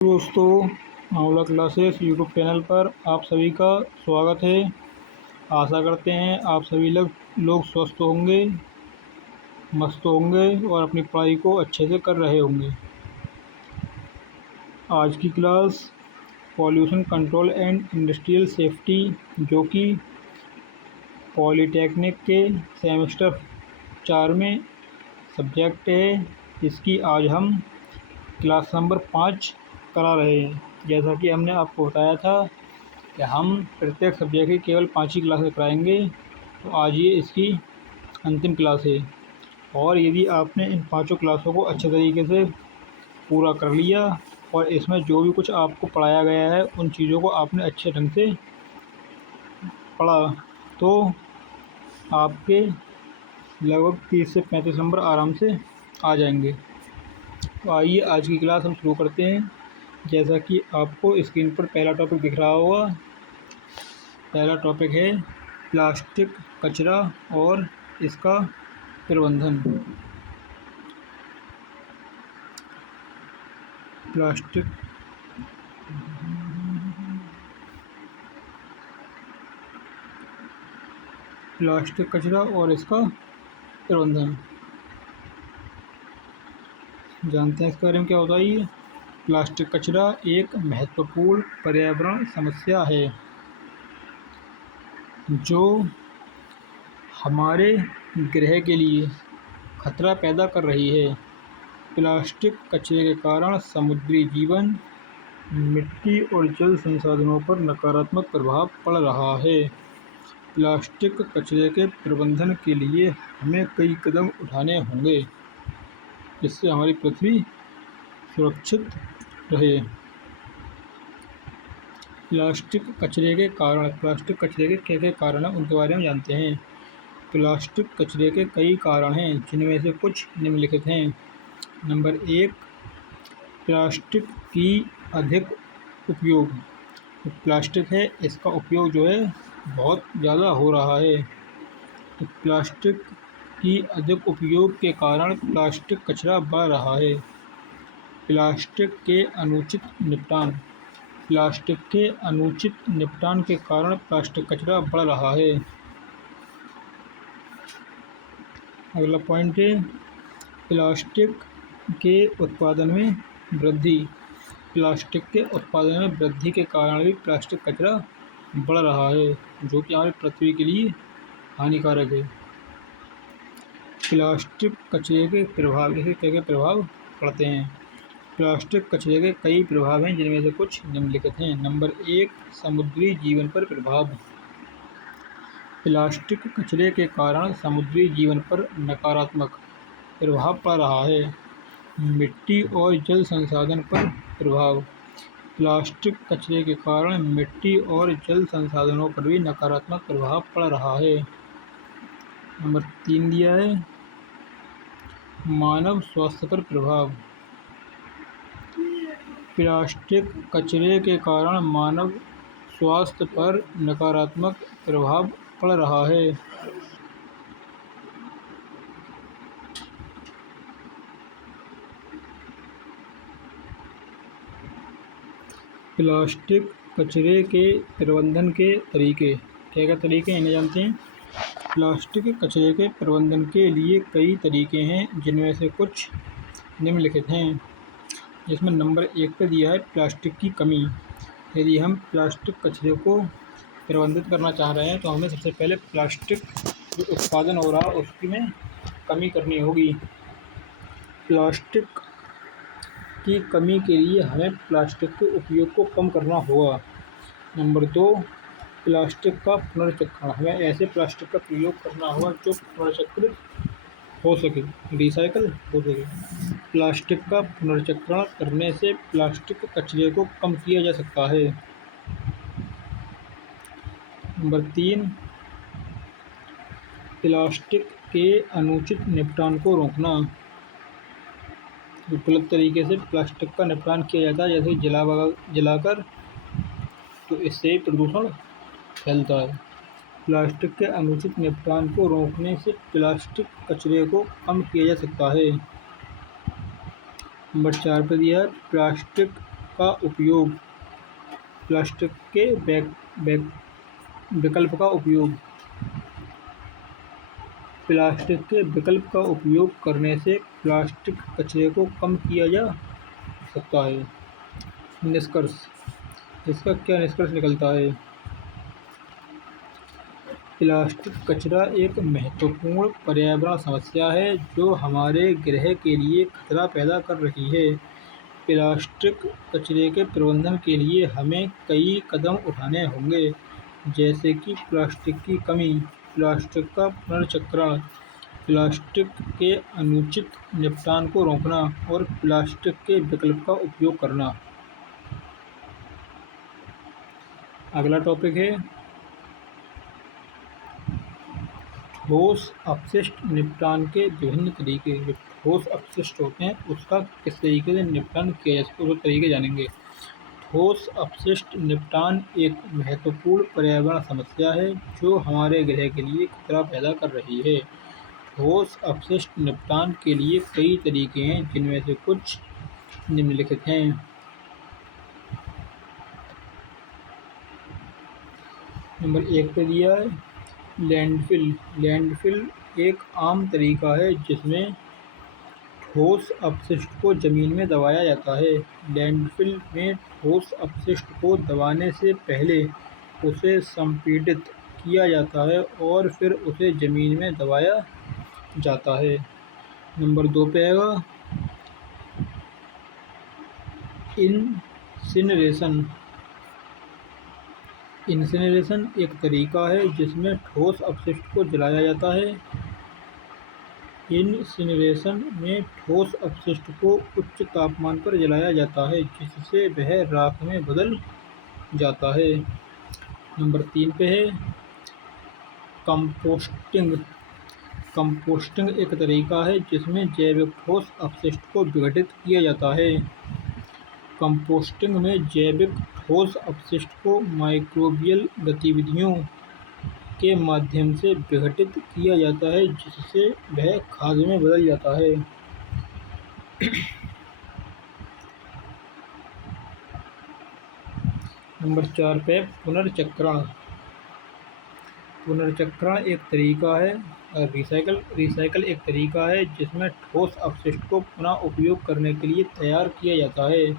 दोस्तों, आंवला classes YouTube channel पर आप सभी का स्वागत है। आशा करते हैं आप सभी लोग स्वस्थ होंगे, मस्त होंगे और अपनी पढ़ाई को अच्छे से कर रहे होंगे। आज की class pollution control and industrial safety, जो कि पॉलीटेक्निक के सेमेस्टर 4 में सब्जेक्ट है, इसकी आज हम क्लास नंबर 5 करा रहे हैं। जैसा कि हमने आपको बताया था कि हम प्रत्येक सब्जेक्ट की केवल 5 ही क्लासेस कराएंगे, तो आज ये इसकी अंतिम क्लास है। और यदि आपने इन 5 क्लासों को अच्छे तरीके से पूरा कर लिया और इसमें जो भी कुछ आपको पढ़ाया गया है उन चीज़ों को आपने अच्छे ढंग से पढ़ा, तो आपके लगभग 30 से 35 नंबर आराम से आ जाएंगे। तो आइए आज की क्लास हम शुरू करते हैं। जैसा कि आपको स्क्रीन पर पहला टॉपिक दिख रहा होगा, पहला टॉपिक है प्लास्टिक कचरा और इसका प्रबंधन। प्लास्टिक कचरा और इसका प्रबंधन जानते हैं इसके बारे में क्या होता है। ये प्लास्टिक कचरा एक महत्वपूर्ण पर्यावरण समस्या है जो हमारे ग्रह के लिए खतरा पैदा कर रही है। प्लास्टिक कचरे के कारण समुद्री जीवन, मिट्टी और जल संसाधनों पर नकारात्मक प्रभाव पड़ रहा है। प्लास्टिक कचरे के प्रबंधन के लिए हमें कई कदम उठाने होंगे जिससे हमारी पृथ्वी सुरक्षित रहे। प्लास्टिक कचरे के क्या कारण हैं उनके बारे में जानते हैं। प्लास्टिक कचरे के कई कारण हैं जिनमें से कुछ निम्नलिखित हैं। नंबर 1, प्लास्टिक की अधिक उपयोग। प्लास्टिक है, इसका उपयोग जो है बहुत ज़्यादा हो रहा है। तो प्लास्टिक की अधिक उपयोग के कारण प्लास्टिक कचरा बढ़ रहा है। प्लास्टिक के अनुचित निपटान के कारण प्लास्टिक कचरा बढ़ रहा है। अगला पॉइंट है प्लास्टिक के उत्पादन में वृद्धि। प्लास्टिक के उत्पादन में वृद्धि के कारण भी प्लास्टिक कचरा बढ़ रहा है, जो कि हमारी पृथ्वी के लिए हानिकारक है। प्लास्टिक कचरे के प्रभाव, जैसे क्या प्रभाव पड़ते हैं। प्लास्टिक कचरे के कई प्रभाव हैं जिनमें से कुछ निम्नलिखित हैं। नंबर 1, समुद्री जीवन पर प्रभाव। प्लास्टिक कचरे के कारण समुद्री जीवन पर नकारात्मक प्रभाव पड़ रहा है। मिट्टी और जल संसाधन पर प्रभाव। प्लास्टिक कचरे के कारण मिट्टी और जल संसाधनों पर भी नकारात्मक प्रभाव पड़ रहा है। नंबर 3 दिया है मानव स्वास्थ्य पर प्रभाव। प्लास्टिक कचरे के कारण मानव स्वास्थ्य पर नकारात्मक प्रभाव पड़ रहा है। प्लास्टिक कचरे के प्रबंधन के तरीके, क्या तरीके इन्हें जानते हैं। प्लास्टिक कचरे के प्रबंधन के लिए कई तरीके हैं जिनमें से कुछ निम्नलिखित हैं। जिसमें नंबर 1 पे दिया है प्लास्टिक की कमी। यदि हम प्लास्टिक कचरे को प्रबंधित करना चाह रहे हैं तो हमें सबसे पहले प्लास्टिक जो उत्पादन हो रहा है उसकी में कमी करनी होगी। प्लास्टिक की कमी के लिए हमें प्लास्टिक के उपयोग को कम करना होगा। नंबर 2, प्लास्टिक का पुनर्चक्रण। हमें ऐसे प्लास्टिक का प्रयोग करना होगा जो पुनर्चक्रित हो सके, रिसाइकल हो सके। प्लास्टिक का पुनर्चक्रण करने से प्लास्टिक कचरे को कम किया जा सकता है। नंबर 3, प्लास्टिक के अनुचित निपटान को रोकना। गलत तरीके से प्लास्टिक का निपटान किया जाता है, जैसे जलाकर, तो इससे प्रदूषण फैलता है। प्लास्टिक के अनुचित निपटान को रोकने से प्लास्टिक कचरे को कम किया जा सकता है। नंबर 4 पर दिया है प्लास्टिक का उपयोग प्लास्टिक के विकल्प का उपयोग प्लास्टिक के विकल्प का उपयोग करने से प्लास्टिक कचरे को कम किया जा सकता है। निष्कर्ष, इसका क्या निष्कर्ष निकलता है? प्लास्टिक कचरा एक महत्वपूर्ण पर्यावरण समस्या है जो हमारे ग्रह के लिए खतरा पैदा कर रही है। प्लास्टिक कचरे के प्रबंधन के लिए हमें कई कदम उठाने होंगे, जैसे कि प्लास्टिक की कमी, प्लास्टिक का पुनर्चक्रण, प्लास्टिक के अनुचित निपटान को रोकना और प्लास्टिक के विकल्प का उपयोग करना। अगला टॉपिक है ठोस अपशिष्ट निपटान के विभिन्न तरीके। जो ठोस अपशिष्ट होते हैं उसका किस तरीके से निपटान किया जा सकता है, उसके तरीके जानेंगे। ठोस अपशिष्ट निपटान एक महत्वपूर्ण पर्यावरण समस्या है जो हमारे ग्रह के लिए खतरा पैदा कर रही है। ठोस अपशिष्ट निपटान के लिए कई तरीके हैं, जिनमें से कुछ निम्नलिखित हैं। नंबर 1 पे दिया है लैंडफिल। लैंडफिल एक आम तरीका है जिसमें ठोस अपशिष्ट को जमीन में दबाया जाता है। लैंडफिल में ठोस अपशिष्ट को दबाने से पहले उसे संपीड़ित किया जाता है और फिर उसे जमीन में दबाया जाता है। नंबर 2 पे आएगा इंसिनरेशन। इंसिनरेशन एक तरीका है जिसमें ठोस अपशिष्ट को जलाया जाता है। इंसिनरेशन में ठोस अपशिष्ट को उच्च तापमान पर जलाया जाता है जिससे वह राख में बदल जाता है। नंबर 3 पे है कंपोस्टिंग। कंपोस्टिंग एक तरीका है जिसमें जैविक ठोस अपशिष्ट को विघटित किया जाता है। कंपोस्टिंग में जैविक ठोस अपशिष्ट को माइक्रोबियल गतिविधियों के माध्यम से विघटित किया जाता है जिससे वह खाद में बदल जाता है। नंबर 4 पे पुनर्चक्रण। पुनर्चक्रण एक तरीका है रिसाइकल एक तरीका है जिसमें ठोस अपशिष्ट को पुनः उपयोग करने के लिए तैयार किया जाता है।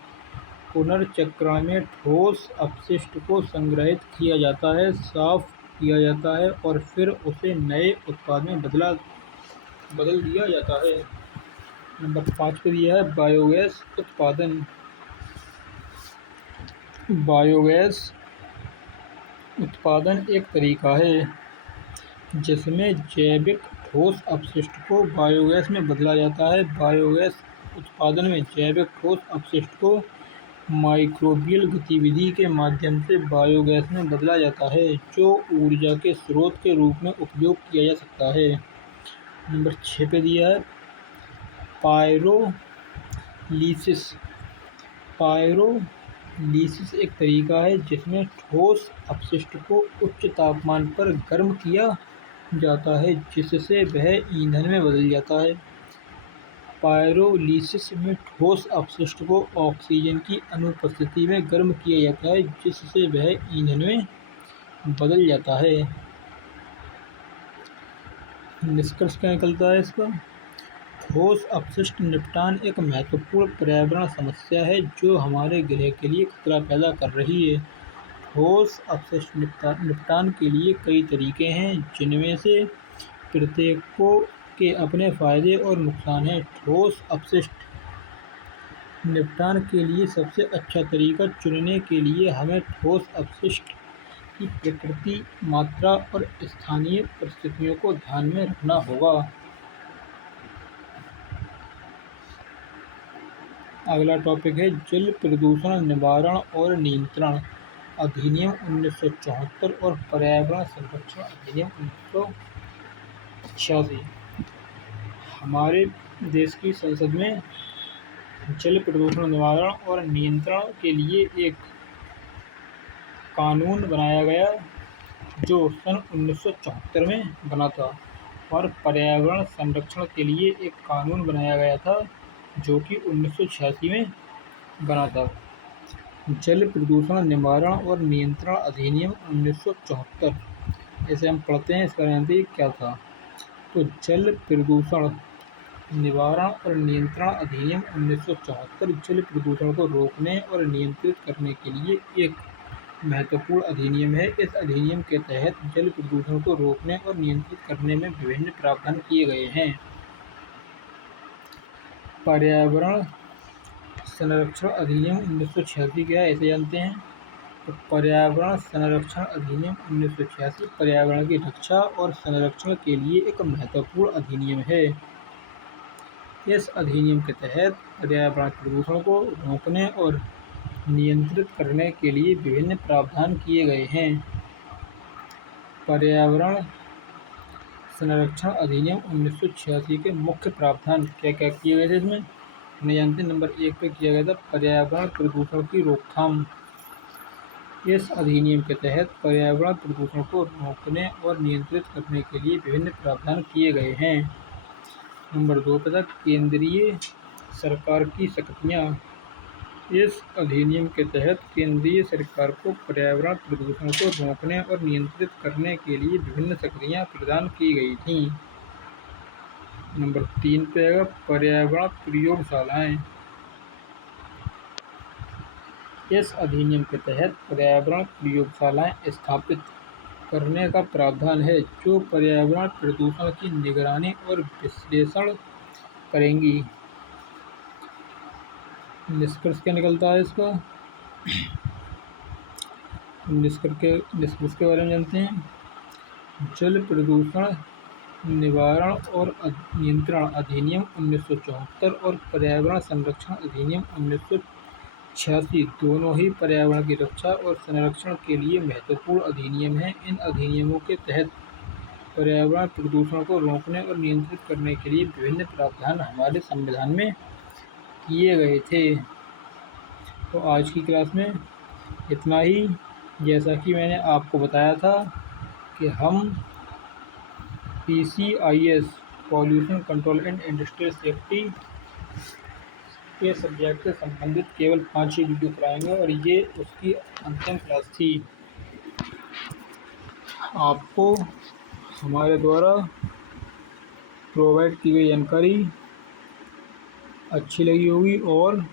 पुनर्चक्रण में ठोस अपशिष्ट को संग्रहित किया जाता है, साफ किया जाता है और फिर उसे नए उत्पाद में बदल दिया जाता है। नंबर 5 पे दिया है बायोगैस उत्पादन। बायोगैस उत्पादन एक तरीका है जिसमें जैविक ठोस अपशिष्ट को बायोगैस में बदला जाता है। बायोगैस उत्पादन में जैविक ठोस अपशिष्ट को माइक्रोबियल गतिविधि के माध्यम से बायोगैस में बदला जाता है जो ऊर्जा के स्रोत के रूप में उपयोग किया जा सकता है। नंबर 6 पे दिया है पायरोलीसिस। पायरोलीसिस एक तरीका है जिसमें ठोस अपशिष्ट को उच्च तापमान पर गर्म किया जाता है जिससे वह ईंधन में बदल जाता है। पायरोलीसिस में ठोस अपशिष्ट को ऑक्सीजन की अनुपस्थिति में गर्म किया जाता है जिससे वह ईंधन में बदल जाता है। निष्कर्ष क्या निकलता है इसका? ठोस अपशिष्ट निपटान एक महत्वपूर्ण पर्यावरण समस्या है जो हमारे ग्रह के लिए खतरा पैदा कर रही है। ठोस अपशिष्ट निपटान के लिए कई तरीके हैं, जिनमें से प्रत्येक के अपने फायदे और नुकसान हैं। ठोस अपशिष्ट निपटान के लिए सबसे अच्छा तरीका चुनने के लिए हमें ठोस अपशिष्ट की प्रकृति, मात्रा और स्थानीय परिस्थितियों को ध्यान में रखना होगा। अगला टॉपिक है जल प्रदूषण निवारण और नियंत्रण अधिनियम 1974 और पर्यावरण संरक्षण अधिनियम 1986। हमारे देश की संसद में जल प्रदूषण निवारण और नियंत्रण के लिए एक कानून बनाया गया जो सन 1974 में बना था, और पर्यावरण संरक्षण के लिए एक कानून बनाया गया था जो कि 1986 में बना था। जल प्रदूषण निवारण और नियंत्रण अधिनियम 1974। इसे हम पढ़ते हैं, इसका जानते क्या था। तो जल प्रदूषण निवारण और नियंत्रण अधिनियम 1974 जल प्रदूषण को रोकने और नियंत्रित करने के लिए एक महत्वपूर्ण अधिनियम है। इस अधिनियम के तहत जल प्रदूषण को रोकने और नियंत्रित करने में विभिन्न प्रावधान किए गए हैं। पर्यावरण संरक्षण अधिनियम 1986 क्या है, इसे जानते हैं। तो पर्यावरण संरक्षण अधिनियम 1986 पर्यावरण की रक्षा और संरक्षण के लिए एक महत्वपूर्ण अधिनियम है। इस अधिनियम के तहत पर्यावरण प्रदूषण को रोकने और नियंत्रित करने के लिए विभिन्न प्रावधान किए गए हैं। पर्यावरण संरक्षण अधिनियम 1986 के मुख्य प्रावधान क्या क्या किए गए थे इसमें हमने जानते हैं। नंबर 1 पे किया गया था पर्यावरण प्रदूषण की रोकथाम। इस अधिनियम के तहत पर्यावरण प्रदूषण को रोकने और नियंत्रित करने के लिए विभिन्न प्रावधान किए गए हैं। नंबर 2 पे था केंद्रीय सरकार की शक्तियाँ। इस अधिनियम के तहत केंद्रीय सरकार को पर्यावरण प्रदूषण को रोकने और नियंत्रित करने के लिए विभिन्न शक्तियाँ प्रदान की गई थीं। नंबर 3 पे आएगा पर्यावरण प्रयोगशालाएँ। इस अधिनियम के तहत पर्यावरण प्रयोगशालाएँ स्थापित करने का प्रावधान है जो पर्यावरण प्रदूषण की निगरानी और विश्लेषण करेंगी। निष्कर्ष क्या निकलता है इसका, निष्कर्ष के बारे में जानते हैं। जल प्रदूषण निवारण और नियंत्रण अधिनियम 1974 और पर्यावरण संरक्षण अधिनियम 1986 दोनों ही पर्यावरण की रक्षा और संरक्षण के लिए महत्वपूर्ण अधिनियम हैं। इन अधिनियमों के तहत पर्यावरण प्रदूषण को रोकने और नियंत्रित करने के लिए विभिन्न प्रावधान हमारे संविधान में किए गए थे। तो आज की क्लास में इतना ही। जैसा कि मैंने आपको बताया था कि हम PCIS pollution control and industrial safety के सब्जेक्ट से संबंधित केवल 5 ही वीडियो कराएंगे और ये उसकी अंतिम क्लास थी। आपको हमारे द्वारा प्रोवाइड की गई जानकारी अच्छी लगी होगी और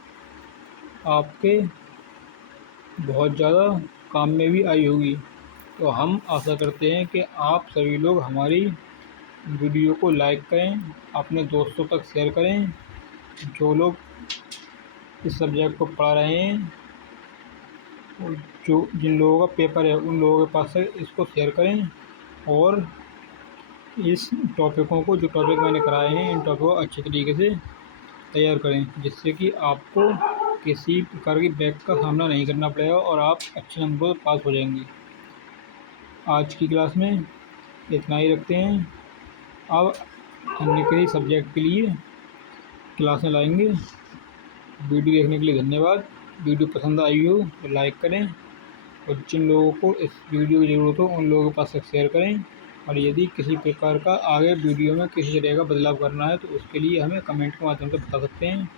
आपके बहुत ज़्यादा काम में भी आई होगी। तो हम आशा करते हैं कि आप सभी लोग हमारी वीडियो को लाइक करें, अपने दोस्तों तक शेयर करें। जो लोग इस सब्जेक्ट को पढ़ा रहे हैं और जिन लोगों का पेपर है उन लोगों के पास से इसको शेयर करें और इस टॉपिकों को, जो टॉपिक मैंने कराए हैं, इन टॉपिक को अच्छे तरीके से तैयार करें जिससे कि आपको किसी प्रकार की बैक का सामना नहीं करना पड़ेगा और आप अच्छे नंबर पर पास हो जाएंगे। आज की क्लास में इतना ही रखते हैं। अब अन्य किसी सब्जेक्ट के लिए क्लासें लाएंगे। वीडियो देखने के लिए धन्यवाद। वीडियो पसंद आई हो तो लाइक करें और जिन लोगों को इस वीडियो की ज़रूरत हो उन लोगों के पास शेयर करें। और यदि किसी प्रकार का आगे वीडियो में किसी तरह का बदलाव करना है तो उसके लिए हमें कमेंट के माध्यम से बता सकते हैं।